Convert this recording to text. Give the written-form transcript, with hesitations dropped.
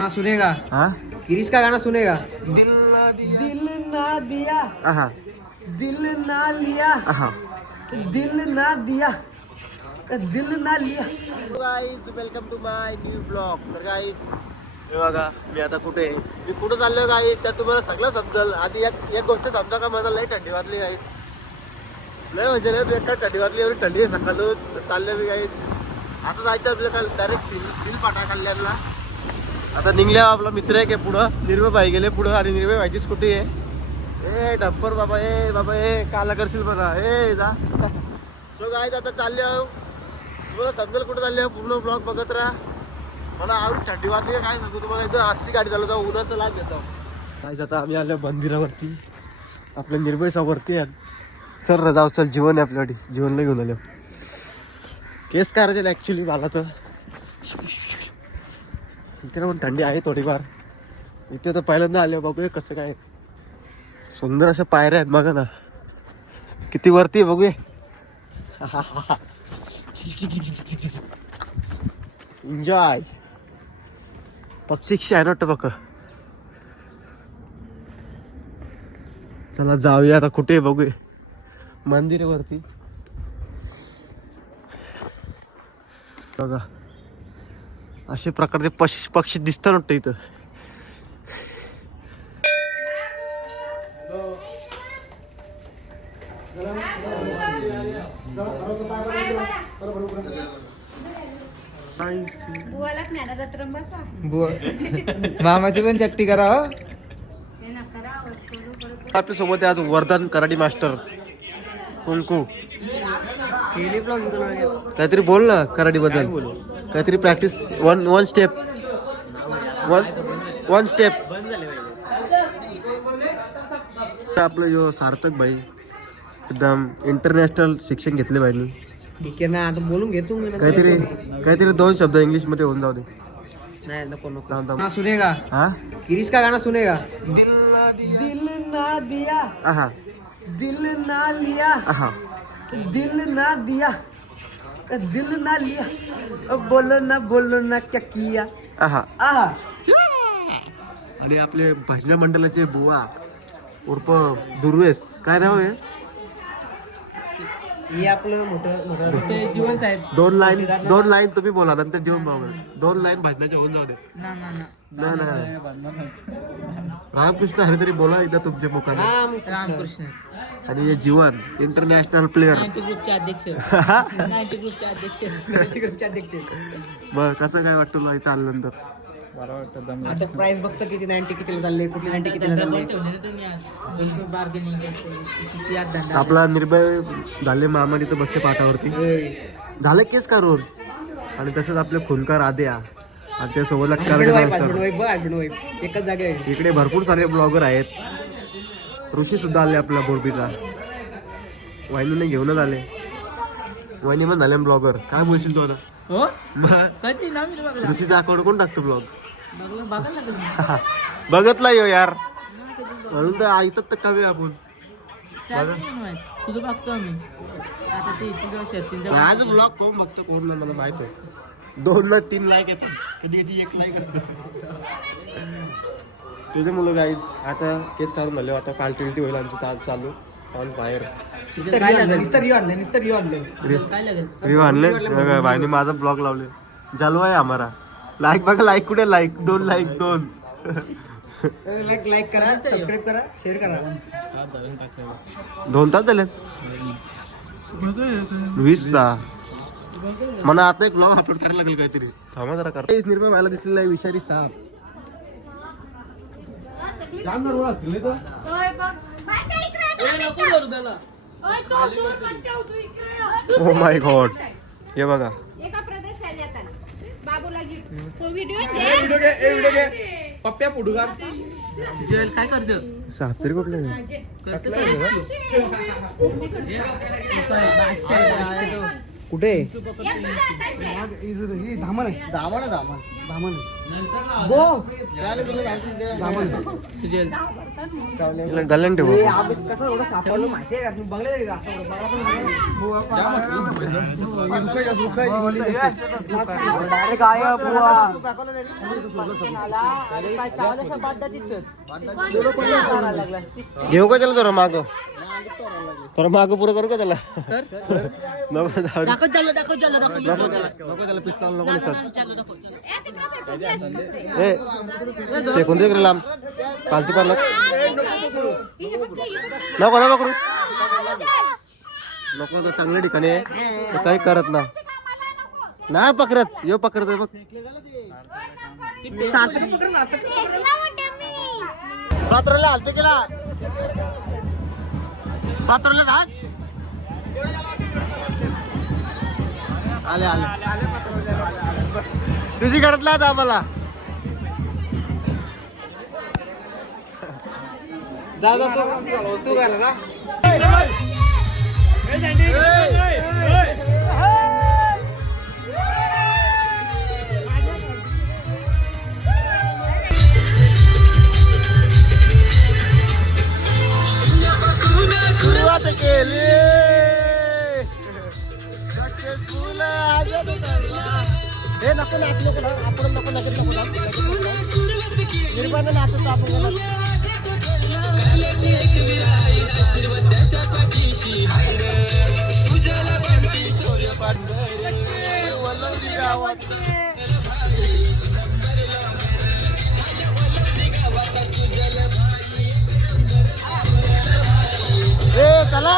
गाना सुनेगा? हाँ किरिस का गाना सुनेगा? दिल ना दिया दिल ना दिया, आहा दिल ना लिया, आहा दिल ना दिया, दिल ना लिया. Guys welcome to my new blog. तर गाईज हे बघा मी आता कुठे आहे, मी कुठं चाललोय गाईज त्यात तुम्हाला सगळं समजेल. आधी एक गोष्ट समजा का मला लई थंडी वाजली गाईज, लय म्हणजे लय बेकार थंडी वाजली. एवढी थंडी आहे सकाळच चालले मी गाईज. आता जायचं आपल्याला डायरेक्ट सील पाटा कल्याणला. आता निघल्या आपला मित्र आहे की पुढं निर्भय भाई गेले पुढं आणि निर्भय भाईची स्कूटी आहे. ए डब्बर बाबा ए काला करशील बघा ए जा. सो गाईज आता चालले आहो, तुम्हाला समजेल कुठं चालले पूर्ण ब्लॉग बघत राहा. मला आवडी थंडी वाजली काय सांगू तुम्हाला, एकदम आजची गाडी चालवतो उन्हाचा लाभ घेतो. काय आता आम्ही आलो मंदिरावरती, आपल्या निर्भय वरती आहे. चल रे जाऊ चल, जीवन आहे आपल्यासाठी, जीवनला घेऊन आलो. केस करायचे ॲक्च्युली मला तर इथे पण थंडी आहे थोडीफार. इथे तर पहिल्यांदा आले, बघूया कसं काय. सुंदर अशा पायऱ्या आहेत बघा ना, किती वरती आहे बघूया. एन्जॉय. पक्षी आहे ना बघ. चला जाऊया आता, कुठे बघूया. मंदिरावरती बघा असे प्रकारचे पक्षी दिसतात वाटतं इथं. मामाची पण चट्टी करा. आपल्या सोबत आज वरदान कराडी मास्टर कुंकू. काहीतरी बोल ना कराडी बद्दल, काहीतरी प्रॅक्टिस. One step. आपलं जो सार्थक भाई एकदम इंटरनॅशनल शिक्षण घेतले भाईनी. ठीक आहे ना, आता बोलून घेतो मी. काहीतरी 2 शब्द इंग्लिश मध्ये होऊन जाऊ दे. नाही नको नको. थांब. गाना सुनेगा? हाँ किरिस का गाना सुनेगा? दिल ना दिया दिल ना दिया, आहा दिल ना लिया, आहा दिल ना दिया, दिल ना लिया. बोलो ना क्या किया. आहा. आहा. आणि आपले भजन मंडळाचे बुवा उर्फ दुर्वेस, काय नाव आहे? हे आपलं मोठं जीवन साहेब. 2 लाईन तुम्ही बोला, नंतर जेवण पाहू. 2 लाईन भजनाच्या होऊन जाऊ दे. नाही रामकृष्ण हरी तरी बोला एकदा तुमचे मुखाने. रामकृष्ण. आणि हे जीवन इंटरनॅशनल प्लेअर. 90 ग्रुपचे अध्यक्ष. 90 ग्रुपचे अध्यक्ष. बरं कसं काय वाटतं तुला इथं आल्यानंतर? आता प्राइस बघतो किती, 90 कितीला चालले, कुठली 90 कितीला चालले. आपला निर्भय झाले मामा तिथं बसले पाठावरती, झालं केस काढून. आणि तसंच आपले खूनकार आद्या आणि त्या सोबत एकच जागे. इकडे भरपूर सारे ब्लॉगर आहेत. ऋषी सुद्धा आले आपला बोरबीचा, वाहिनीने घेऊनच आले. वाहिनी पण झाले ब्लॉगर. काय बोलशील तू आता? ऋषीचा अकाउंट कोण टाकतो ब्लॉग? बघतला यो यार, म्हणून तर ऐकतात तर कमी आपण. आज ब्लॉग कोण बघतो कोण नाही मला माहित आहे. 2 ना 3 लाईक येतात, कधी 1 लाईक असतं. तुझे मुलं गाईज आता केस काढून झाले. आता पार्टी होईल आमची ताज चालू ऑन फायर. रिव्ह्यू आणले भाईने, माझा ब्लॉग लावले. चालू आहे आम्हाला. लाईक बघा, लाईक कुठे? लाईक 2 लाईक करा, सबस्क्राईब करा, शेअर करा. 2 तास झाले, 20 तास. मला आता एक ब्लॉग अपलोड करायला लागेल काहीतरी. थांबा जरा करा. निर्भय मला दिसलेला आहे विषारी साप. ओ माय गॉड, हे बघा. पप्प्या पुढगा काय करतो? साप तरी कुठले? कुठे धामण आहे धामण गो गलन ठेव कसं एवढं सापडलं माहितीये का तुम्ही बघले का घेऊ का त्याला थोडं माग थोडं माग पुरं करू का त्याला नको त्याला पिस्तॉल नको फेकून दे रे लांब फालतू पारला नको नको करू नको तर चांगल्या ठिकाणी आहे काही करत ना नाही पकडत यो पकडत बघ पात्राला हालते केला पात्राला घात आले आले तुझी घरातला आता आम्हाला तू काय ना सुरुवात केली हे नको नाच नको आपण नको नकत निर्माण नाचत आपण चला